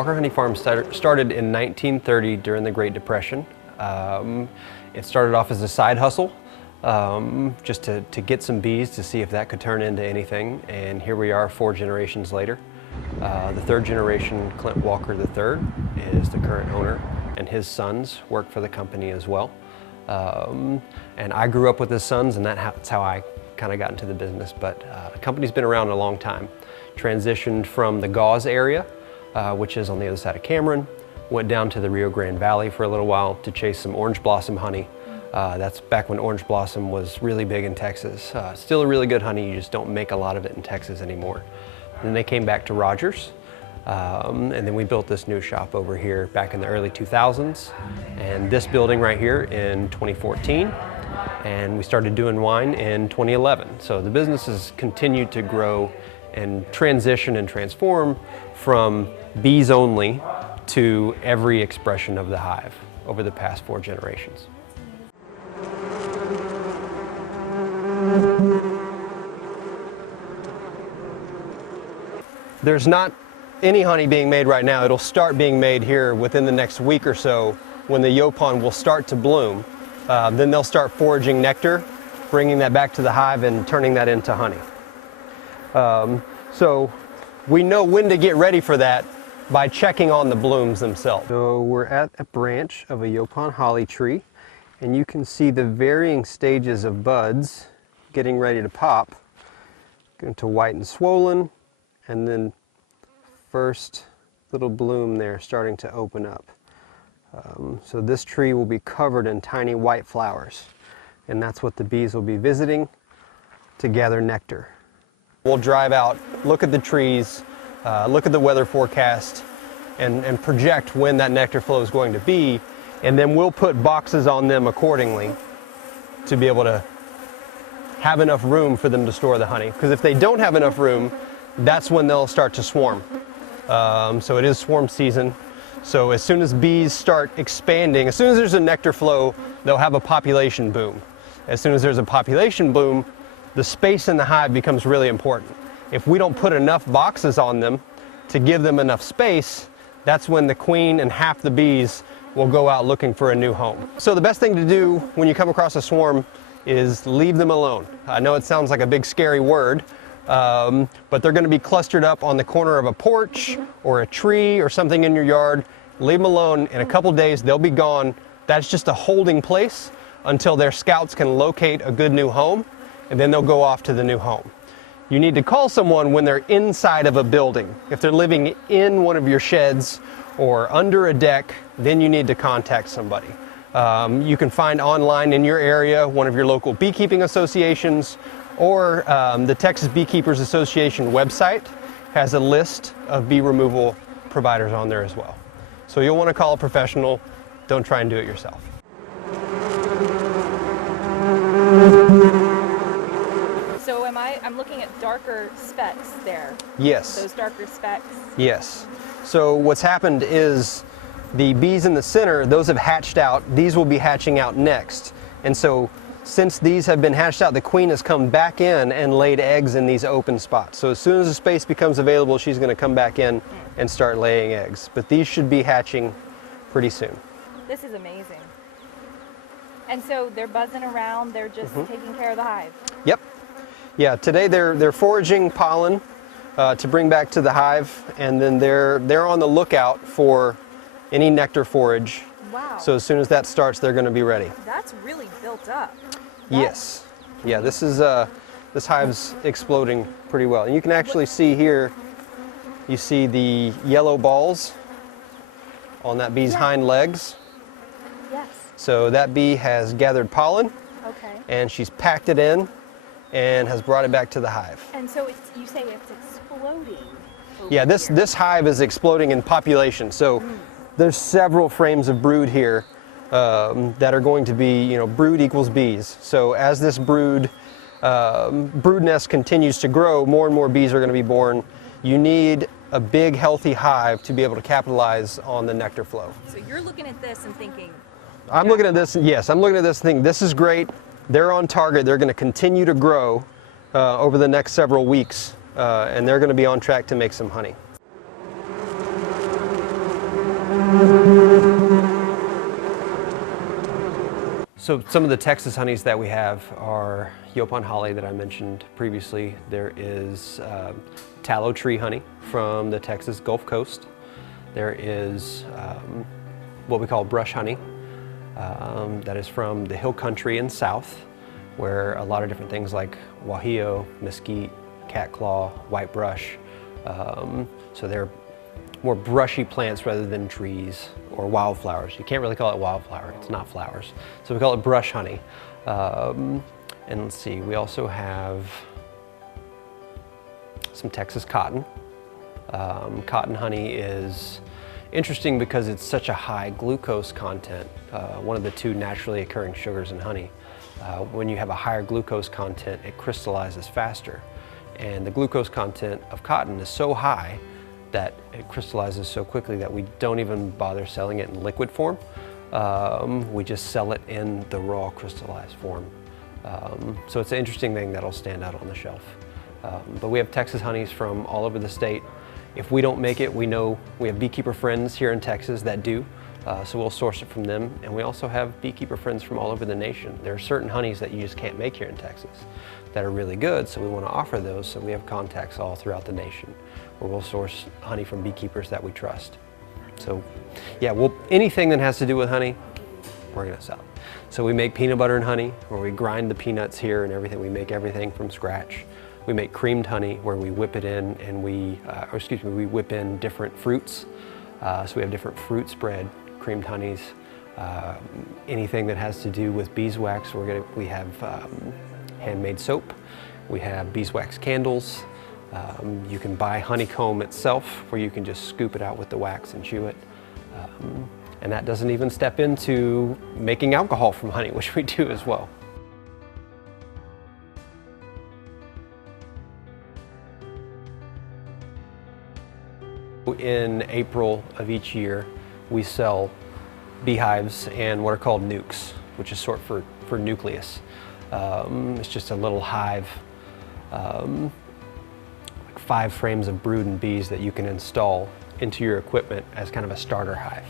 Walker Honey Farm started in 1930 during the Great Depression. It started off as a side hustle, just to get some bees to see if that could turn into anything, and here we are 4 generations later. The 3rd generation, Clint Walker III, is the current owner, and his sons work for the company as well. And I grew up with his sons, and that's how I kind of got into the business, but the company's been around a long time. Transitioned from the Gauze area, which is on the other side of Cameron, went down to the Rio Grande Valley for a little while to chase some orange blossom honey. That's back when orange blossom was really big in Texas. Still a really good honey, you just don't make a lot of it in Texas anymore. Then they came back to Rogers, and then we built this new shop over here back in the early 2000s, and this building right here in 2014, and we started doing wine in 2011. So the business has continued to grow and transition and transform from bees only to every expression of the hive over the past 4 generations. There's not any honey being made right now. It'll start being made here within the next week or so when the yaupon will start to bloom. Then they'll start foraging nectar, bringing that back to the hive and turning that into honey. So we know when to get ready for that by checking on the blooms themselves. So we're at a branch of a yaupon holly tree, and you can see the varying stages of buds getting ready to pop. Going to white and swollen, and then first little bloom there starting to open up. So this tree will be covered in tiny white flowers, and that's what the bees will be visiting to gather nectar. We'll drive out, look at the trees, look at the weather forecast, and project when that nectar flow is going to be, and then we'll put boxes on them accordingly to be able to have enough room for them to store the honey. Because if they don't have enough room, that's when they'll start to swarm. So it is swarm season. So as soon as bees start expanding, as soon as there's a nectar flow, they'll have a population boom. As soon as there's a population boom, the space in the hive becomes really important. If we don't put enough boxes on them to give them enough space, that's when the queen and half the bees will go out looking for a new home. So the best thing to do when you come across a swarm is leave them alone. I know it sounds like a big scary word, but they're going to be clustered up on the corner of a porch or a tree or something in your yard. Leave them alone. In a couple days they'll be gone. That's just a holding place until their scouts can locate a good new home, and then they'll go off to the new home. You need to call someone when they're inside of a building. If they're living in one of your sheds or under a deck, then you need to contact somebody. You can find online in your area one of your local beekeeping associations, or the Texas Beekeepers Association website has a list of bee removal providers on there as well. So you'll want to call a professional. Don't try and do it yourself. So I'm looking at darker specks there. Yes. Those darker specks. Yes. So what's happened is the bees in the center, those have hatched out. These will be hatching out next. And so since these have been hatched out, the queen has come back in and laid eggs in these open spots. So as soon as the space becomes available, she's going to come back in and start laying eggs. But these should be hatching pretty soon. This is amazing. And so they're buzzing around, they're just taking care of the hive. Yep. Yeah, today they're foraging pollen to bring back to the hive, and then they're on the lookout for any nectar forage. Wow. So as soon as that starts, they're going to be ready. That's really built up. Yes. Yeah, this hive's exploding pretty well. And you can actually see here, you see the yellow balls on that bee's hind legs. Yes. So that bee has gathered pollen, and she's packed it in and has brought it back to the hive. And so you say it's exploding. Yeah, this hive is exploding in population. So there's several frames of brood here that are going to be, brood equals bees. So as this brood nest continues to grow, more and more bees are going to be born. You need a big, healthy hive to be able to capitalize on the nectar flow. So you're looking at this and thinking... I'm looking at this, yes, I'm looking at this and thinking, this is great. They're on target. They're going to continue to grow over the next several weeks, and they're going to be on track to make some honey. So some of the Texas honeys that we have are Yaupon holly that I mentioned previously. There is tallow tree honey from the Texas Gulf Coast. There is what we call brush honey that is from the hill country in south, where a lot of different things like guajillo, mesquite, catclaw, white brush. So they're more brushy plants rather than trees or wildflowers. You can't really call it wildflower, it's not flowers. So we call it brush honey. And let's see, we also have some Texas cotton. Cotton honey is interesting because it's such a high glucose content, one of the two naturally occurring sugars in honey. When you have a higher glucose content, it crystallizes faster. And the glucose content of cotton is so high that it crystallizes so quickly that we don't even bother selling it in liquid form. We just sell it in the raw crystallized form. So it's an interesting thing that'll stand out on the shelf. But we have Texas honeys from all over the state. If we don't make it, we know we have beekeeper friends here in Texas that do. So we'll source it from them. And we also have beekeeper friends from all over the nation. There are certain honeys that you just can't make here in Texas that are really good, so we want to offer those. So we have contacts all throughout the nation where we'll source honey from beekeepers that we trust. So yeah, anything that has to do with honey, we're going to sell it. So we make peanut butter and honey, where we grind the peanuts here and everything. We make everything from scratch. We make creamed honey, where we whip it in and we whip in different fruits. So we have different fruit spread creamed honeys. Anything that has to do with beeswax, we have handmade soap. We have beeswax candles. You can buy honeycomb itself, where you can just scoop it out with the wax and chew it. And that doesn't even step into making alcohol from honey, which we do as well. In April of each year, we sell beehives and what are called nukes, which is short for nucleus. It's just a little hive, like 5 frames of brood and bees that you can install into your equipment as kind of a starter hive.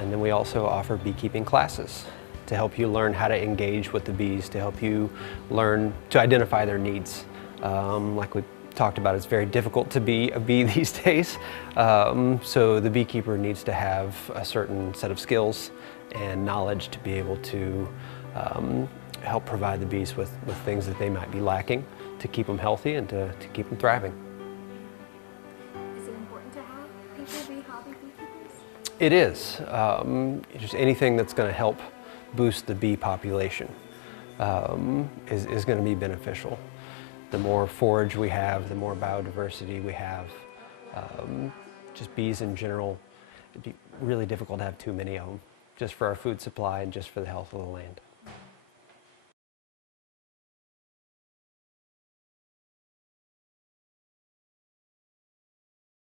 And then we also offer beekeeping classes to help you learn how to engage with the bees, to help you learn to identify their needs. Like we talked about, it's very difficult to be a bee these days. So the beekeeper needs to have a certain set of skills and knowledge to be able to help provide the bees with things that they might be lacking to keep them healthy and to keep them thriving. Is it important to have people be hobby beekeepers? It is. Just anything that's going to help boost the bee population is going to be beneficial. The more forage we have, the more biodiversity we have. Just bees in general, it'd be really difficult to have too many of them, just for our food supply and just for the health of the land.